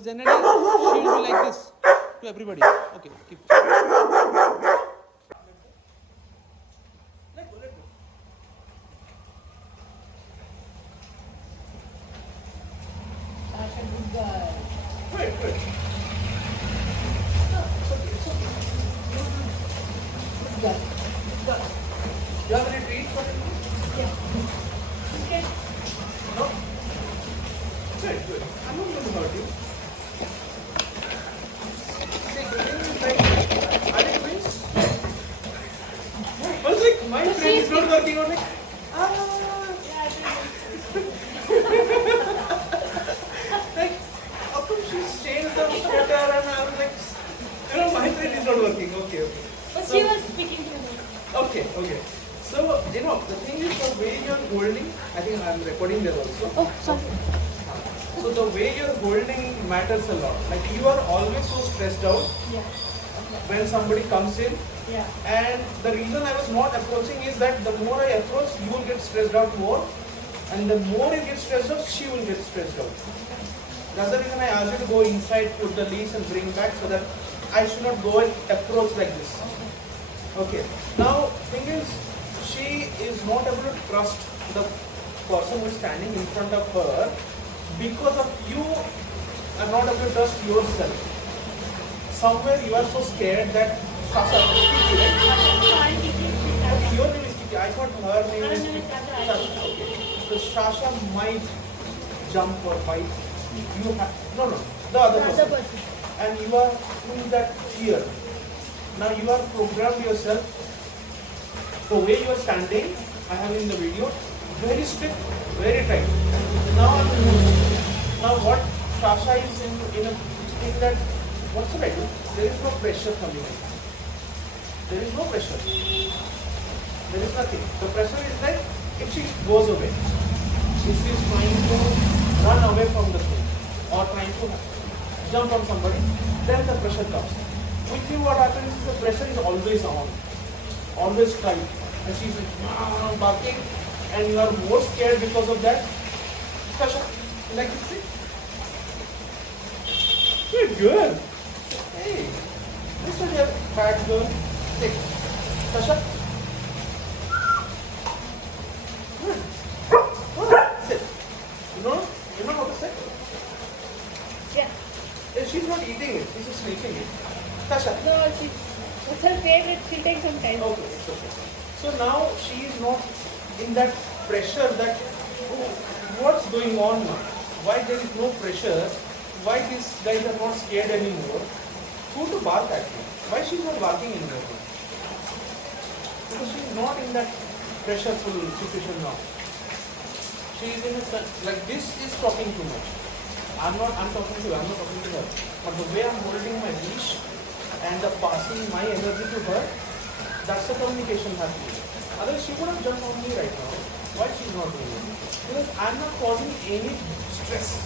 So generally, she will be like this to everybody. Okay, keep. Let go, let go. Sasha, good girl. Wait, wait. No, it's okay, it's okay. Good girl. It's done. You have any treat for it? Yeah. Okay. No? Good, good. I'm not going to hurt you. See, the thing is like, are they twins? I was like, my friend is not working on it. Yeah, Like, how come she's changed the sweater and I was like, my friend is not working. Okay, okay. but So- she was speaking to me. Okay, okay. So, the thing is the way you're holding, I think I'm recording there also. Oh, sorry. So the way you're holding matters a lot. Like you are always so stressed out Yeah. when somebody comes in. Yeah. And the reason I was not approaching is that the more I approach, you will get stressed out more. And the more you get stressed out, she will get stressed out. That's the reason I asked you to go inside, put the leash and bring back so that I should not go and approach like this. Okay. Now, thing is, she is not able to trust the person who is standing in front of her because of you are not able to trust yourself. Somewhere you are so scared that Sasha, speak to it. Okay, your name is Kiki. I thought her name is Kiki. Sasha. Okay. So Sasha might jump or fight. You have no, the other person. And you are in that fear. Now you are programmed yourself. The way you are standing, I have in the video, very strict, very tight. Now I'm loose. Now what Sasha is in a thing that, what should I do? There is no pressure coming in. There is no pressure. There is nothing. The pressure is like if she goes away. If she is trying to run away from the thing or trying to jump on somebody, then the pressure comes. With you what happens is the pressure is always on. Always tight. And she's like barking and you are more scared because of that. Sasha, you like this thing? You're good. Hey, this is your bad girl. Take. Sasha. Good. Sit. You know how to sit? Yeah. She's not eating it, she's just sleeping it. Sasha. No, it's her favorite. She'll take some time. Okay, it's okay. So now she is not in that pressure that, oh, what's going on now? Why there is no pressure? Why these guys are not scared anymore? Who to bark at me? Why she's not barking anymore? Because she is not in that pressureful situation now. She is in a, like this is talking too much. I'm talking to her, I'm not talking to her. But the way I'm holding my leash and the passing my energy to her, that's the communication happening. Otherwise she would have jumped on me right now. Why she's not doing it? Because I'm not causing any stress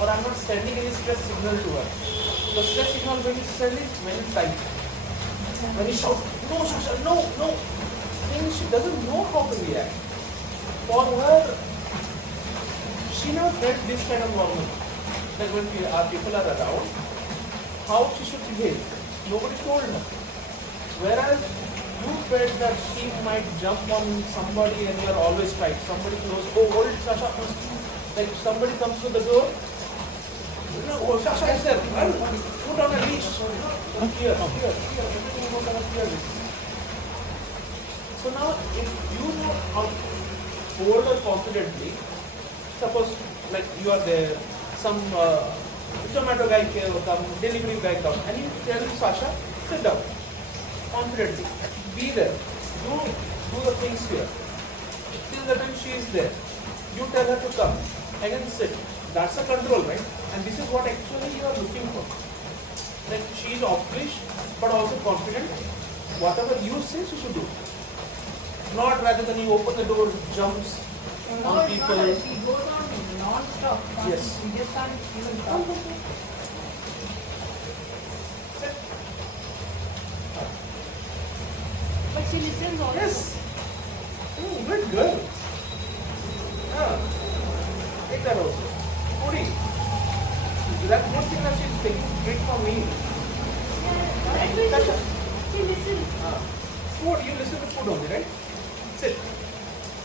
or I'm not sending any stress signal to her. The stress signal when you send it when it's tight. When you shout, no Sasha, no, no. Then she doesn't know how to react. For her, she never felt this kind of normal. That when our people are around, how she should behave. Nobody told her. Whereas you felt that she might jump on somebody and you are always tight. Somebody goes, oh, hold it, Sasha. Like somebody comes to the door. Oh, Sasha is there. Run. Put on a leash. Here. Everything goes on here. So now, if you know how to hold her confidently, suppose like you are there, some tomato guy come, delivery guy come, and you tell Sasha, sit down, confidently, be there, do the things here. Till the time she is there, you tell her to come, again sit. That's a control, right? And this is what actually you are looking for. Like she is obliged, but also confident. Whatever you say, she should do. Not rather than you open the door, jumps No, on it's people. not. She goes on non-stop. Yes. She just can't even stop. But she listens also. Yes. Good girl. Take that also. Puri. That good thing that she taking treat from me. Tasha. She listens. Food, you listen to food only, right? Sit.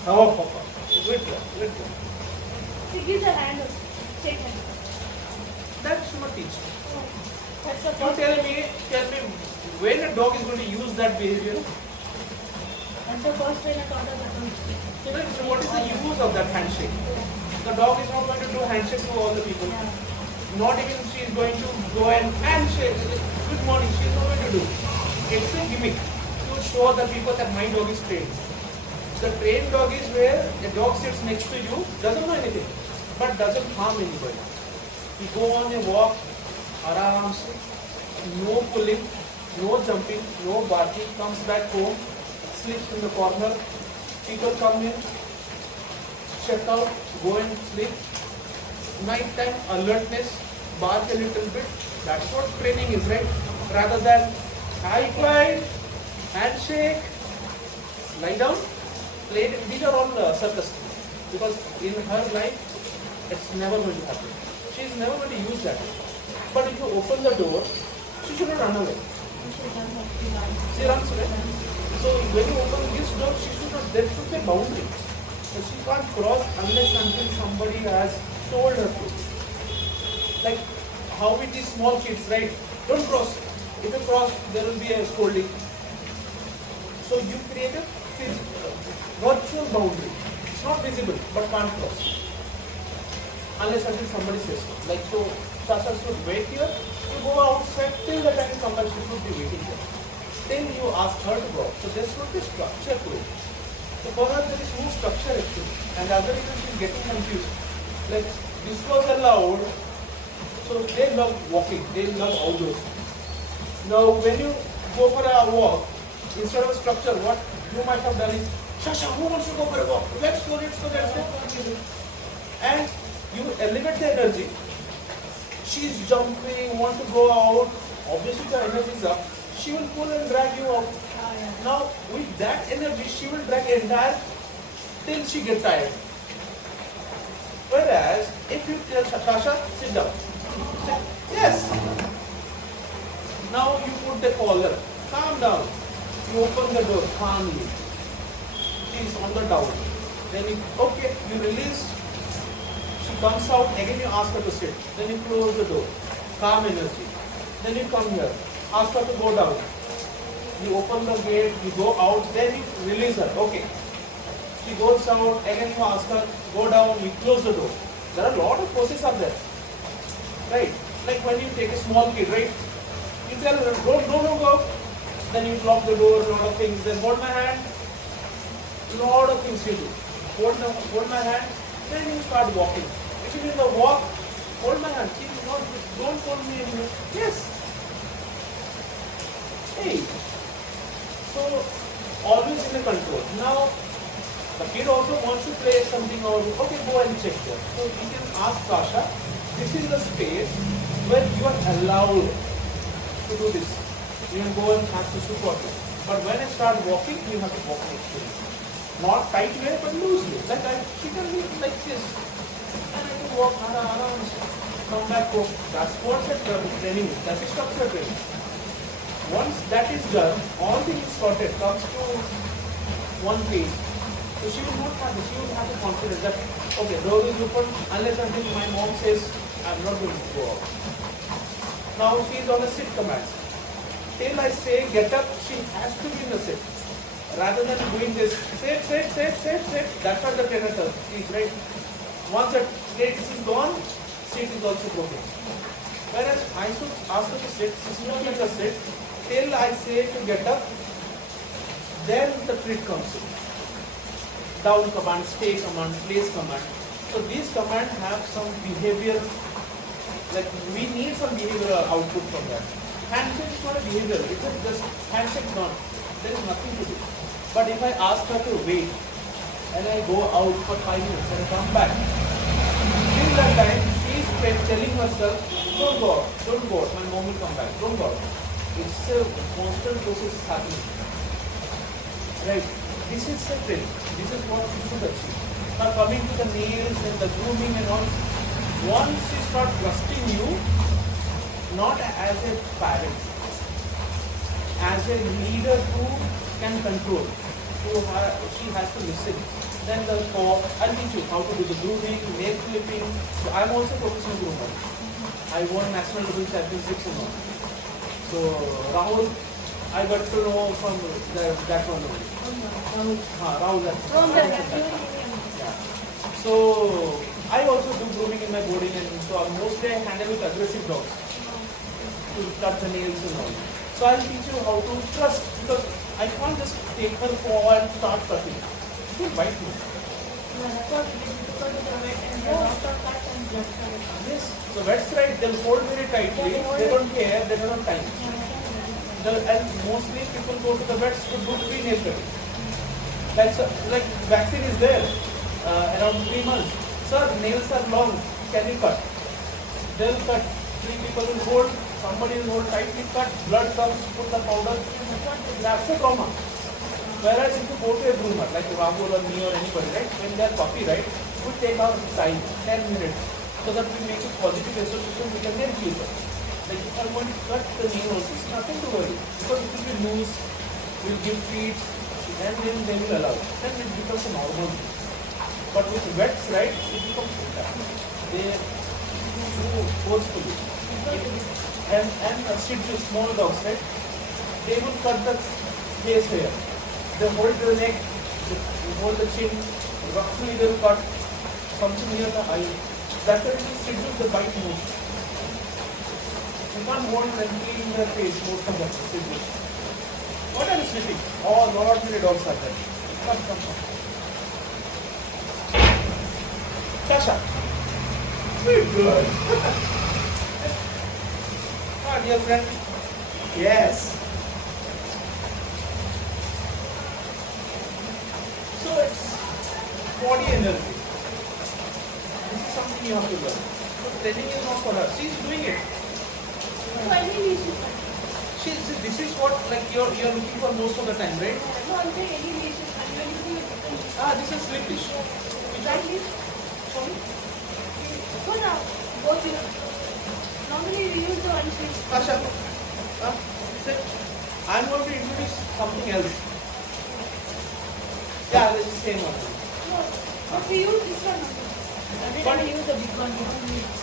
Oh, Papa. Good girl, good girl. She gives her hand. Shake hand. That should not teach. That's the You first. tell me when a dog is going to use that behavior. That's the first when I taught her that one. So what is the use of that handshake? The dog is not going to do handshake to all the people. Yeah. Not even she is going to go and handshake. Good morning. She is not going to do. It's a gimmick to show the people that my dog is trained. The trained dog is where the dog sits next to you, doesn't know anything, but doesn't harm anybody. You go on a walk, aram se, no pulling, no jumping, no barking, comes back home, sleeps in the corner. People come in, check out, go and sleep. Night time, alertness, bark a little bit. That's what training is, right? Rather than hi Clyde, handshake, lie down, play. These are all circus things. Because in her life, it's never going to happen. She is never going to use that. But if you open the door, she should not run away. She runs away. So when you open this door, she should not. There should be a boundary. So she can't cross unless until somebody has told her to. Like how it is small kids, right? Don't cross. If you cross, there will be a scolding. So you create a virtual boundary. It's not visible, but can't cross. Unless until somebody says so. Like so, Sasha should wait here. You go outside till the time somebody should be waiting here. Then you ask her to go out. So there should be structure to it. So for her there is no structure actually. And the other reason she is getting confused. Like this was allowed. So they love walking. They love outdoors. Now when you go for a walk, instead of a structure, what you might have done is, Shasha, who wants to go for a walk? Let's go. And you elevate the energy. She's jumping, want to go out. Obviously the energy is up. She will pull and drag you out. Now with that energy, she will drag entire till she gets tired. Whereas if you tell Shasha, sit down. Sit. Yes. Now you put the collar. Calm down. You open the door calmly. She is on the down. Then you, okay, you release. She comes out, again you ask her to sit. Then you close the door. Calm energy. Then you come here. Ask her to go down. You open the gate, you go out, then you release her. Okay. She goes out, again you ask her, go down, you close the door. There are a lot of poses are there. Right? Like when you take a small kid, right? You tell her, don't go. Then you lock the door, a lot of things. Then hold my hand. A lot of things you do. Hold my hand. Then you start walking. If you in the walk, hold my hand. Don't hold me anymore. Yes. Hey. So always in the control. Now the kid also wants to play something or okay, go and check there. So you can ask Kasha, this is the space where you are allowed to do this. You can go and have to support it. But when I start walking, you have to walk next to me. Not tight way, but loosely. Like she can be like this. And I can walk around, come back home. That's what's a training. That's a structured training. Once that is done, all things sorted, comes to one place. So she will not have this. She will have the confidence that, okay, door is open unless until my mom says, I'm not going to go out. Now she is on a sit command. Till I say get up, she has to be in a sit. Rather than doing this, sit. That's what the trainer does. He's right. Once the this is gone, sit is also broken. Whereas I should ask her to sit, she's not in the sit. Till I say to get up, then the treat comes in. Down command, stay command, place command. So these commands have some behavior, like we need some behavioral output from that. Handshake is not a behavior, it's just handshake not. There is nothing to do. But if I ask her to wait, and I go out for 5 minutes and come back, till that time she is telling herself, don't go out, my mom will come back, don't go out. It's a constant process happening. Right? This is the trend. This is what you should achieve. Now coming to the nails and the grooming and all, once you start trusting you, not as a parent, as a leader who can control, she has to listen. Then I'll teach you how to do the grooming, nail clipping. So I'm also professional groomer. I won national double championships and all. So Rahul, I got to know from that one only. Rahul. Yeah. So I also do grooming in my boarding, and so mostly I handle with aggressive dogs to cut the nails and all. So I'll teach you how to trust, because I can't just take her forward and start cutting. She will bite me. Yes. So that's right. They'll hold very tightly. They don't care. They don't have time. And mostly people go to the vets to do free nail cutting. Like vaccine is there around 3 months. Sir, nails are long. Can you cut? They'll cut. 3 people will hold. Somebody will hold tightly, cut. Blood comes. Put the powder. That's a trauma. Whereas if you go to a groomer like Rahul or me or anybody, right? When they are puppy, right? We take our time, 10 minutes, so that we make a positive association with a nail clipper. Like if I'm going to cut the nail also, it's nothing to worry, because it will be loose, we'll give treats, and then they will allow. Then it becomes a normal thing. But with vets, right, it becomes they do forcefully. And Shih Tzu, small dogs, right? They will cut the face hair. They hold the neck, they hold the chin, roughly they will cut something near the eye. That's the reason Shih Tzus, they bite most. You can't hold and clean their face, most of them, Shih Tzus. What are you sleeping? Oh, not many dogs are there. Come. Tasha. Very good. Ah, dear friend. Yes. So it's body energy. This is something you have to learn. So training is not for her. She's doing it. This is what like you're looking for most of the time, right? This is slip leash. Sorry? Normally we use the one sheet. Asha, I'm going to introduce something else. Yeah, it's the same one. No, but we use this one. Every time we use the big one, we don't use.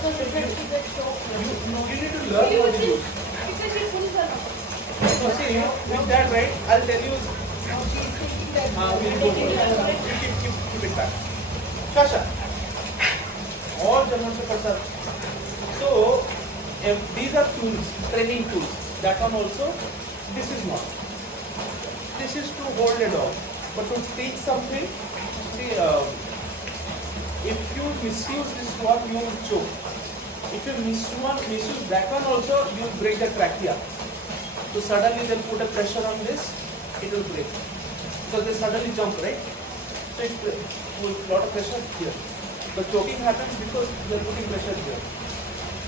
Because it gets soaked. You need to learn how to use. Because it pulls her up. So see, with that, right, I'll tell you. Now she is thinking that We'll go for it. Keep it back. Shasha. All German Shepherds are. So, these are tools, training tools. That one also, this is not. This is to hold a dog. But to teach something, see, if you misuse this one, you will choke. If you misuse that one also, you will break the trachea. So suddenly they'll put a pressure on this, it will break. Because they suddenly jump, right? So it will lot of pressure here. The choking happens because they are putting pressure here.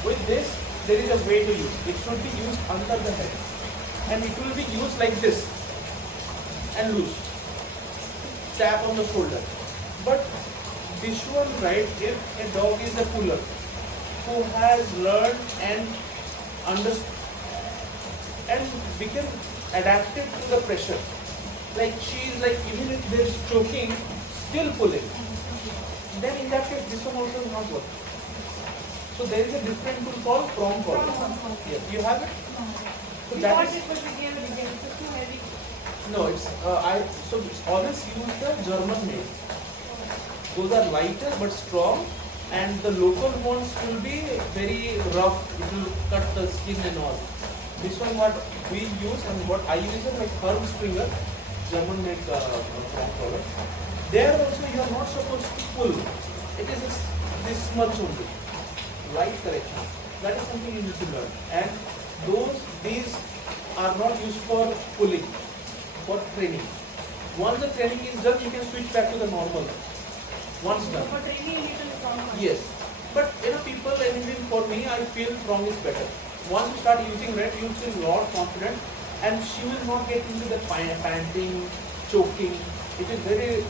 With this, there is a way to use. It should be used under the head. And it will be used like this. And loose. Tap on the shoulder. But this one, right, if a dog is a puller who has learned and understood and become adapted to the pressure, like she is like, even if there is choking, still pulling, then in that case this one also will not work. So there is a different tool called prong collar. Yes, you have it? So that is, too heavy. no, it's so always use the German made. Those are lighter but strong, and the local ones will be very rough. It will cut the skin and all. This one what we use and what I use is like Herb Springer, German made prong collar. There also you are not supposed to pull. It is this much only. Light correction. That is something you need to learn. And these are not used for pulling, for training. Once the training is done, you can switch back to the normal. Once done. For training, you need a strong one. Yes. But people, anything for me, I feel prong is better. Once you start using red, you feel a lot confident, and she will not get into the panting, choking. It is very,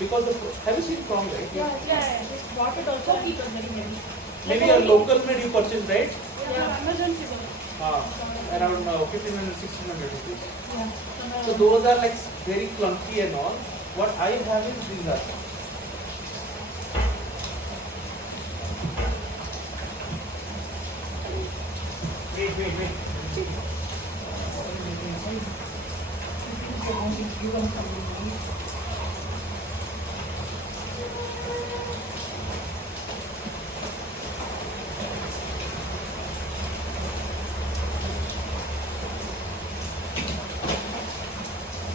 because have you seen prong, right? Yeah. Just bought it also and it was very heavy. Maybe a local made you purchased, right? Yeah, Amazon she got. Around 1500, 1600 rupees. Yeah. So those are like very clunky and all. What I have is these are. Wait.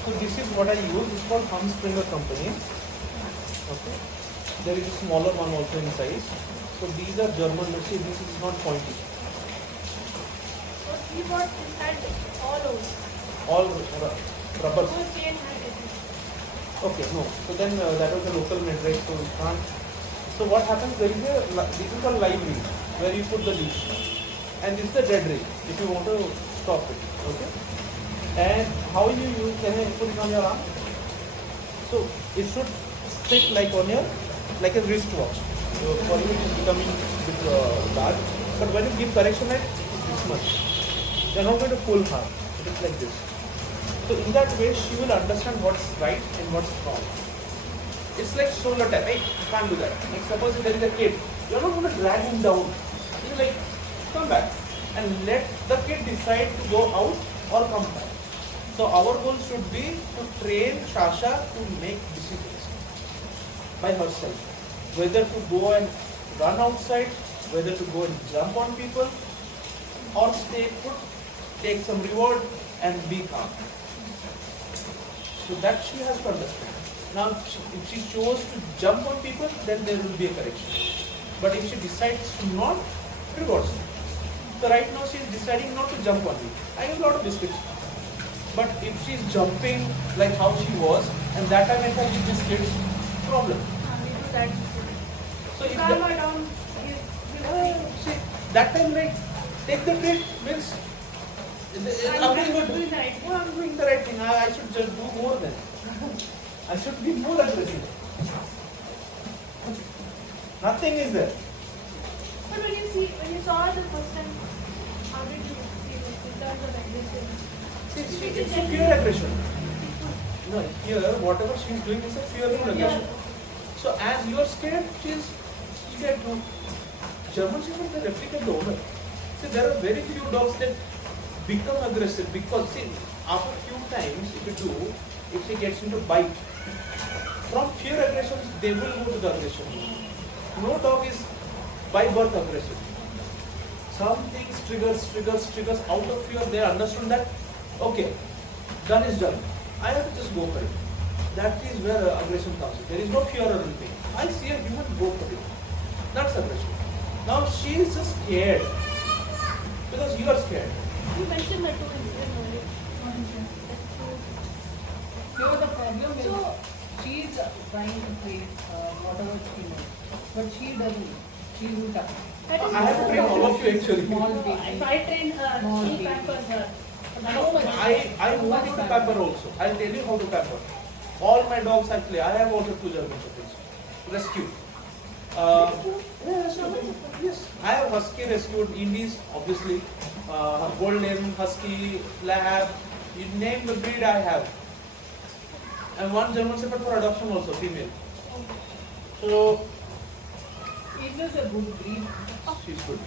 So this is what I use. It's called Humspringer company. Okay. There is a smaller one also in size. So these are German. See, this is not pointy. What we bought is had all over. All rubbers. No chain had it. Okay, no. So then that was a local made, right? So we can't. So what happens? There is a this is called live ring where you put the leash, and this is the dead ring if you want to stop it. Okay. And how you use? Can I put it on your arm? So it should stick like on your like a wristwatch. For you it is becoming a bit large. But when you give correction at this much, you are not going to pull hard. It is like this. So in that way, she will understand what's right and what's wrong. It's like shoulder tap. Hey, you can't do that. Like suppose if there is a kid, you're not going to drag him down. You're like, come back. And let the kid decide to go out or come back. So our goal should be to train Shasha to make decisions by herself. Whether to go and run outside, whether to go and jump on people, or stay put, take some reward and be calm. So that she has to understand. Now, if she chose to jump on people, then there will be a correction. But if she decides to not, rewards. So right now she is deciding not to jump on me. I give a lot of biscuits. But if she is jumping like how she was, and that time if I give biscuits, problem. We do that. So if Calm the, her down. see, that time like take the treat means I'm doing good. doing the right thing. Yeah, I'm doing the right thing. I should just do more then. I should be more aggressive. Nothing is there. But when you saw the first time, how did you feel in terms of aggressiveness? It's a pure aggression. No, here whatever she is doing is a pure aggression. So as you are scared, she is scared too. German Shepherds they replicate the owner. See, there are very few dogs that become aggressive because see, after a few times, if she gets into bite, from pure aggression, they will go to the aggression. No dog is by birth aggressive. Some things triggers out of fear. They understand that, okay, done is done. I have to just go for it. That is where aggression comes in. There is no fear or anything. I see a human, go for it. That's aggression. Now she is just scared because you are scared. You mentioned that too in earlier. Here the problem is she is trying to train whatever she knows, but she doesn't. She will come. That is I have to train all of you actually. Small If baby. I train her, Small she baby. pampers her. I know how to pamper also. I'll tell you how to pamper. All my dogs actually, I have also 2 German Shepherds. Rescue. Yes, I have Husky rescued, Indies, obviously. Golden, Husky, Lab, you name the breed I have. And 1 German Shepherd for adoption also, female. So, Is this a good breed? she's good.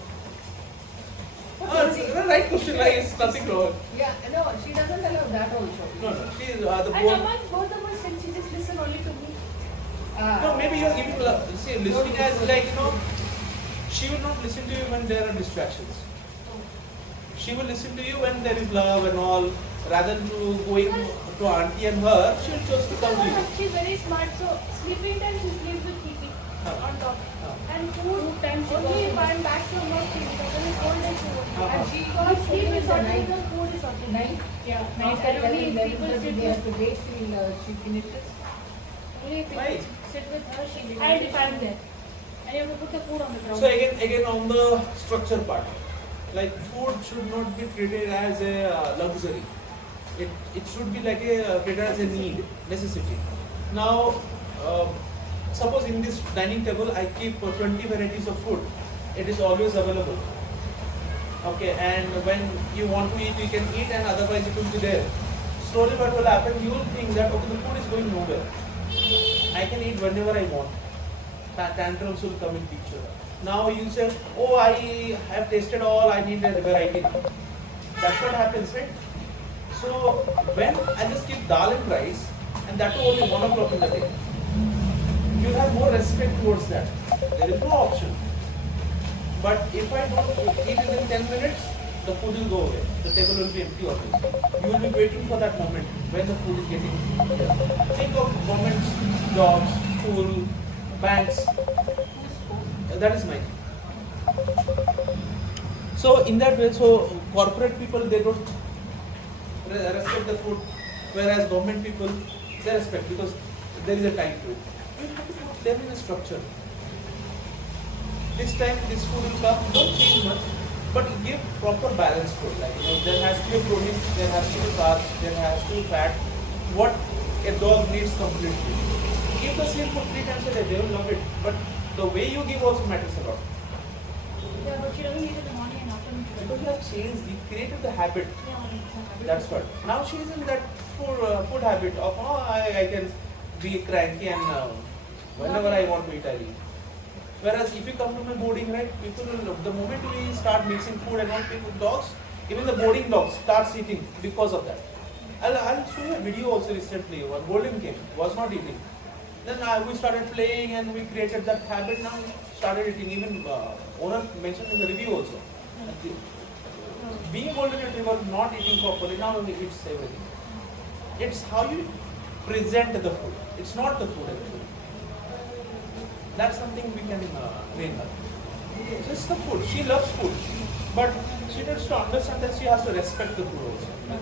It's the right question, like it's nothing wrong. Yeah, no, she doesn't allow that also. No, she is the And bone. among both of us, can she just listen only to me? No, maybe you're giving, see, listening as like, she will not listen to you when there are distractions. She will listen to you when there is love and all. Rather than going to auntie and her, she will choose to come to you. She's very smart, so sleeping time she sleeps with Kiki on top. And food time she only if I'm back to her, she doesn't is whole day she won't. And she got sleep is sorted, the food is sorted. Night? Yeah, night. After And only 11, if people 11:30 sit they have with, to wait till she finishes. only if Why? people sit with her, she will. And if I'm there. And you have to put the food on the ground. So again on the structure part, like food should not be treated as a luxury. It should be like treated as a need, necessity. Now, suppose in this dining table I keep 20 varieties of food. It is always available. Okay, and when you want to eat, you can eat, and otherwise it will be there. Slowly, what will happen? You will think that okay, the food is going nowhere. I can eat whenever I want. Tantrums will come in picture. Now you say, oh, I have tasted all. I need a variety. That's what happens, right? So when I just keep dal and rice, and that too only 1 o'clock in the day, you have more respect towards that. There is no option. But if I don't eat it in 10 minutes, the food will go away. The table will be empty always. You will be waiting for that moment when the food is getting here. Think of government jobs, school, banks. That is mine. So in that way, so corporate people, they don't respect the food, whereas government people, they respect because there is a time to it. You have to put them in a structure. This time this food will come, don't change much, but give proper balanced food. Like there has to be protein, there has to be carbs, there has to be fat. What a dog needs completely. Give the same food 3 times a day, they will love it. But the way you give also matters a lot. Yeah, but she doesn't eat in the morning and afternoon. Because you have changed, you created the habit. Yeah, it's a habit. That's what. Now she is in that food habit of I can be cranky and whenever I want to eat, I eat. Whereas if you come to my boarding, right, people will, the moment we start mixing food and all, people, dogs, even the boarding dogs starts eating because of that. I'll show you a video also recently. One golden came, was not eating. Then we started playing and we created that habit. Now started eating. Even owner mentioned in the review also. Being golden retriever not eating properly, now it eats everything. It's how you present the food. It's not the food actually. That's something we can train her. Just the food. She loves food, but she needs to understand that she has to respect the food also.